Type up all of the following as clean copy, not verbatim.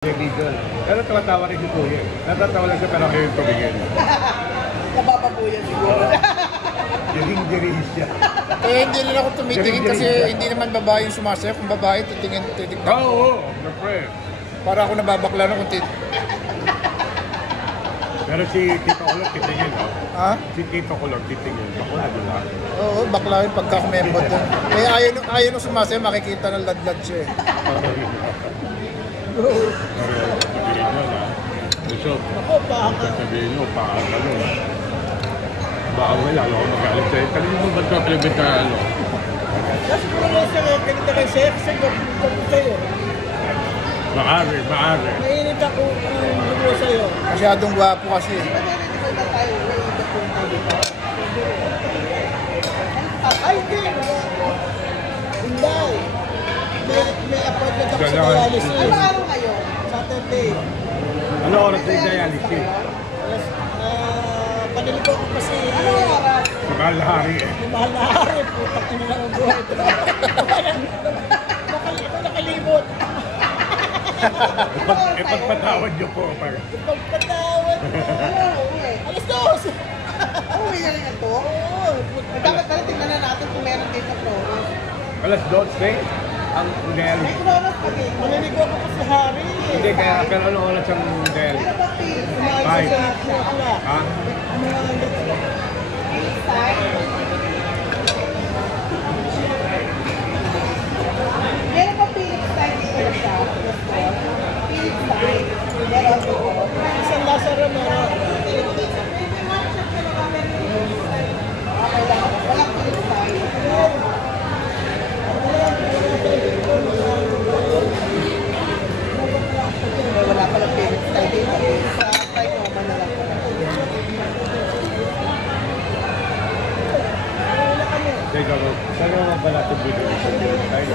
Legal. Pero tumatawa rin si Kuya. Natatawa lang siya pero ngayon tumigil. Nabababuyan siguro. Diring-diring siya. Eh, hindi rin ako tumitingin kasi hindi naman babae yung sumasayaw. Kung babae, titingin. Oo, siyempre. Para ako nababakla na kung Pero si Tito Kulot titingin, no? Ha? Si Tito Kulot titingin. Bakla, di ba? Oo, bakla yun pagka kumembot yun. Kaya ayaw nung sumasayaw, makikita ng ladlad siya eh. Sabihin nyo na. Gusto, sabihin nyo, paano. Baka wala, ako magalit sa'yo. Kanina mo ba't ka palibig ka, ano? Kasi kung naman sa ganito kay Chef, sa gawin sa'yo. Maari. Mainit ako ang gulo sa'yo. Masyadong gwapo kasi. Ay, hindi! Hindi! May appointment ako sa dialysis. Ano araw ngayon? Saturday. Ano oras na yung dialysis? Paniligo ko kasi... Ano oras? Si Mahal na Hari eh. Si Mahal na Hari. Putak ko na ang buhay. Nakalimot. Ipagpatawad niyo po. Ipagpatawad. Alas dos! Uwi na rin ito? Oo. Dapat pala tingnan na natin kung meron dito Flores. Alas 12 ang dialysis. May Flores kasi. Maniligo ako kasi Hari. Hindi, kaya pero ano oras ang dialysis? Five. Ha? Meron pa Philips time dito siya. Philips time. Meron dito. Isang Lazaro meron. Okay lang. Walang Philips time. Wala palang Philips time dito. Sa time naman na lang pala. Teka, saan naman ba natin video? Sa Philips tayo?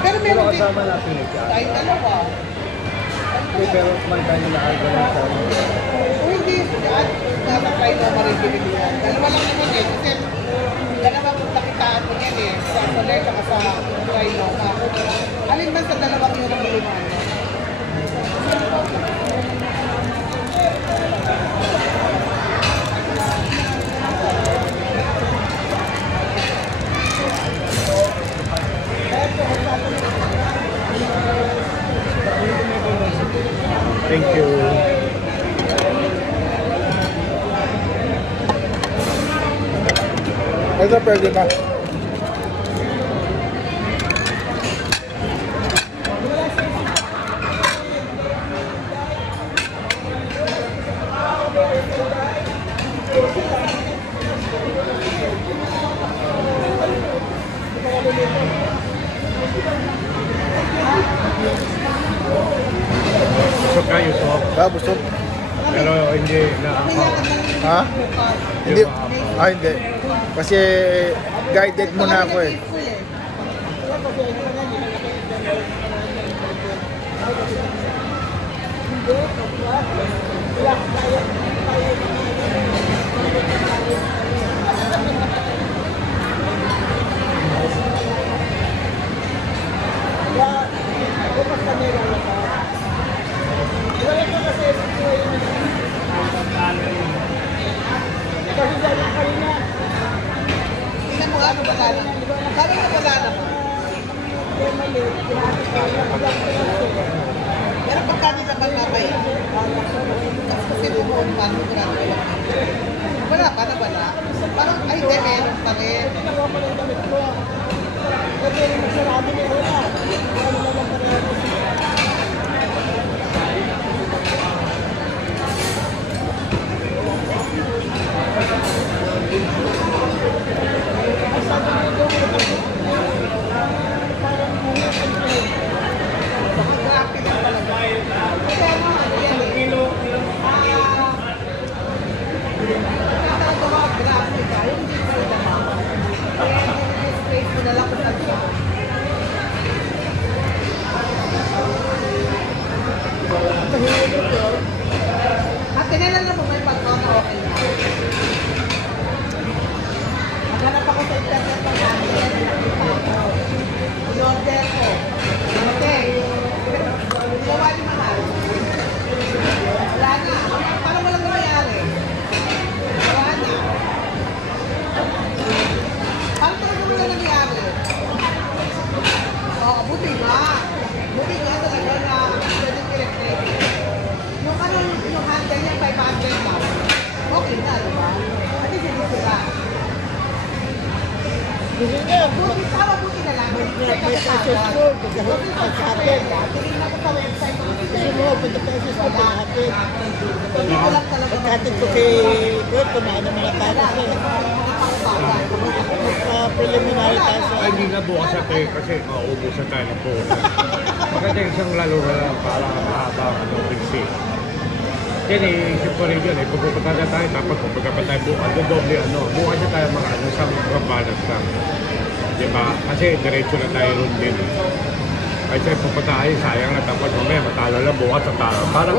Pero Pero meron din. kasama natin eh. Tayo dalawa. Pero man tayo na ganun sa Kung hindi, dapat tayo na marinig yan. Dalawa lang naman eh. Kasi dalawang nakitaan mo yan eh. Sa Soler at sa Trinoma. Alin ba sa dalawang yun ang maliman? Thank you. Ito pwede ba? Busog kayo, so. Busog. Pero hindi na Ha? Hindi. Hindi. Kasi guided muna ako eh. Tingnan mo ano wala naman. Kala mo wala naman. Pero pagka nila magmamay, kasi bumuon pa, wala pa na wala. Parang, ay, hindi, meron pa rin. Grabe na talaga. Kaya ano yan eh. Nakakagawa grabe ka, hindi ko rin naman. Kaya yung space mo na lang kung siya. At tinilan mo may pag-on okay na. Maghanap ako sa internet pag-on. Gusto niya, Buti sa mabuti na lang. may process mo, pagkakapit. Tingnan ko sa website. Gusto mo, pagkakapit mo, pagkakapit. Hindi ko lang talaga. Pagkakapit ko kay Bert, kumain ng mga talas eh. Preliminary tayo sa... Ay, hindi na bukas sa tayo kasi mauubusan tayo ng pula. Maganda isang lalo na lang para mahaba ang PC. Yan eh, isip ko rin yun eh. Pupunta na tayo, tapos pupunta pa tayo bukas. Doble bukas na tayo mga isang kapanas lang. Diba? Kasi diretso na tayo ron din. Kasi pupunta tayo, sayang na tapos mamaya matalo lang bukas sa talo. Para